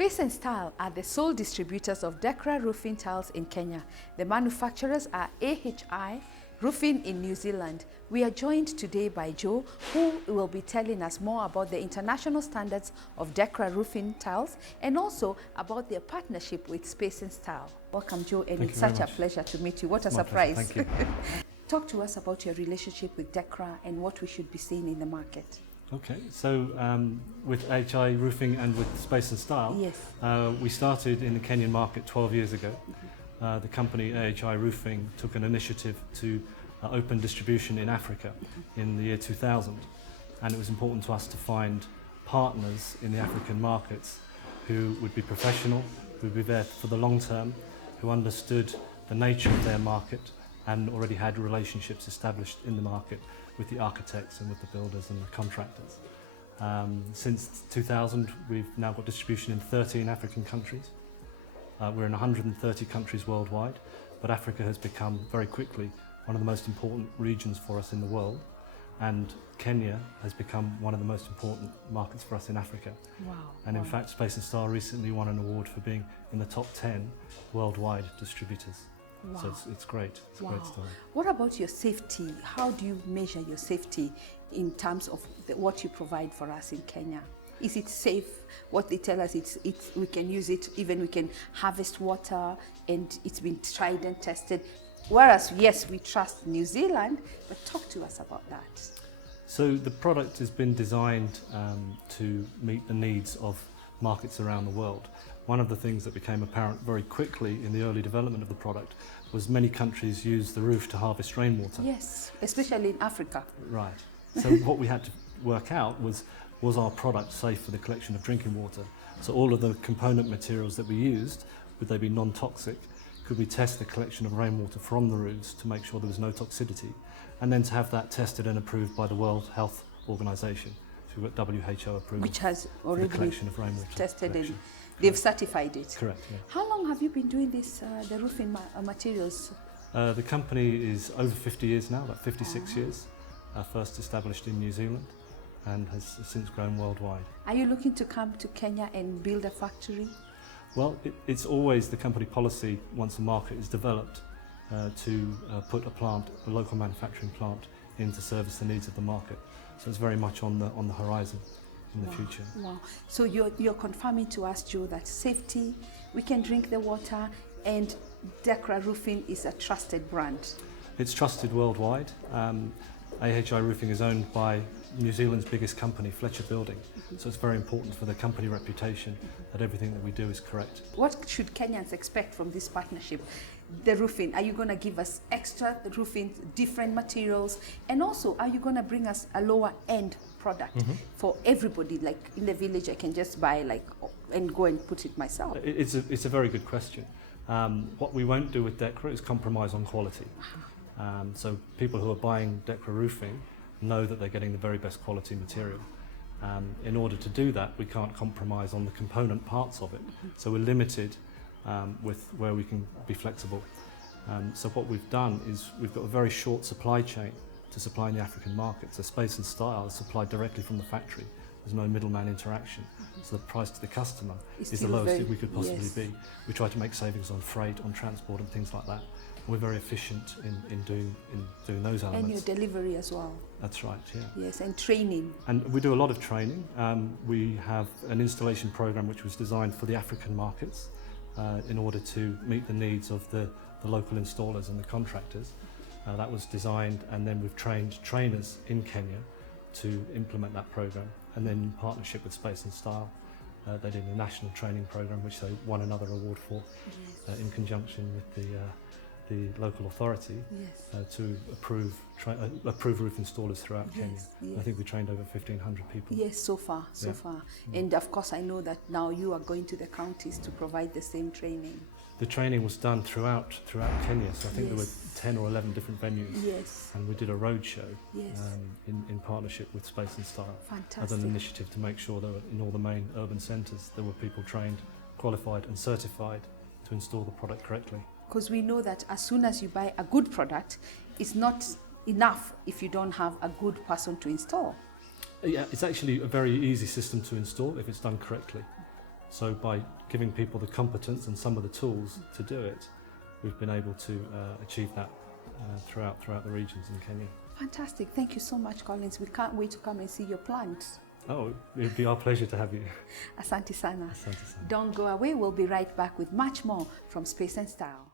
Space and Style are the sole distributors of Decra roofing tiles in Kenya. The manufacturers are AHI Roofing in New Zealand. We are joined today by Joe, who will be telling us more about the international standards of Decra roofing tiles and also about their partnership with Space and Style. Welcome, Joe, and it's such a pleasure to meet you. What a surprise. Thank you. Talk to us about your relationship with Decra and what we should be seeing in the market. Okay, so with AHI Roofing and with Space and Style, yes. We started in the Kenyan market 12 years ago. The company AHI Roofing took an initiative to open distribution in Africa in the year 2000, and it was important to us to find partners in the African markets who would be professional, who would be there for the long term, who understood the nature of their market and already had relationships established in the market with the architects and with the builders and the contractors. Since 2000, we've now got distribution in 13 African countries. We're in 130 countries worldwide, but Africa has become very quickly one of the most important regions for us in the world, and Kenya has become one of the most important markets for us in Africa. Wow. And in fact, Space and Style recently won an award for being in the top 10 worldwide distributors. Wow. So it's great. It's a great story. What about your safety? How do you measure your safety in terms of what you provide for us in Kenya? Is it safe? What they tell us, we can use it, even we can harvest water, and it's been tried and tested. Whereas, yes, we trust New Zealand, but talk to us about that. So the product has been designed to meet the needs of markets around the world. One of the things that became apparent very quickly in the early development of the product was many countries use the roof to harvest rainwater. Yes, especially in Africa. Right. So what we had to work out was our product safe for the collection of drinking water? So all of the component materials that we used, would they be non-toxic? Could we test the collection of rainwater from the roofs to make sure there was no toxicity? And then to have that tested and approved by the World Health Organization. So we've got WHO approval. Which has for already the collection of rainwater tested collection. and they've certified it. Correct, yeah. How long have you been doing this, the roofing materials? The company is over 50 years now, about 56 years. First established in New Zealand and has since grown worldwide. Are you looking to come to Kenya and build a factory? It's it's always the company policy, once a market is developed, to put a local manufacturing plant in to service the needs of the market. So it's very much on the horizon in the future. Wow. So you're confirming to us, Joe, that safety, we can drink the water, and Decra Roofing is a trusted brand. It's trusted worldwide. AHI Roofing is owned by New Zealand's biggest company, Fletcher Building. So it's very important for the company reputation that everything that we do is correct. What should Kenyans expect from this partnership? The roofing, are you going to give us extra roofing, different materials? And also, are you going to bring us a lower end product for everybody? Like in the village, I can just buy and go and put it myself. It's a very good question. What we won't do with Decra is compromise on quality. So people who are buying Decra roofing know that they're getting the very best quality material. In order to do that, we can't compromise on the component parts of it. So we're limited with where we can be flexible. So what we've done is we've got a very short supply chain to supply in the African market. So Space and Style is supplied directly from the factory. There's no middleman interaction. So the price to the customer is the lowest that we could possibly be. We try to make savings on freight, on transport and things like that. We're very efficient in doing those elements. And your delivery as well. That's right, yeah. Yes, and training. And we do a lot of training. We have an installation program which was designed for the African markets in order to meet the needs of the local installers and the contractors. That was designed, and then we've trained trainers in Kenya to implement that program. And then in partnership with Space and Style, they did a national training program which they won another award for in conjunction with the local authority to approve roof installers throughout Kenya. Yes. I think we trained over 1,500 people. Yes, so far. And of course I know that now you are going to the counties to provide the same training. The training was done throughout Kenya, so I think there were 10 or 11 different venues. Yes. And we did a road show in partnership with Space and Style. Fantastic. As an initiative to make sure that in all the main urban centres there were people trained, qualified and certified to install the product correctly. Because we know that as soon as you buy a good product, it's not enough if you don't have a good person to install. Yeah, it's actually a very easy system to install if it's done correctly. So by giving people the competence and some of the tools to do it, we've been able to achieve that throughout the regions in Kenya. Fantastic. Thank you so much, Collins. We can't wait to come and see your plant. Oh, it would be our pleasure to have you. Asante sana. Asante sana. Don't go away. We'll be right back with much more from Space and Style.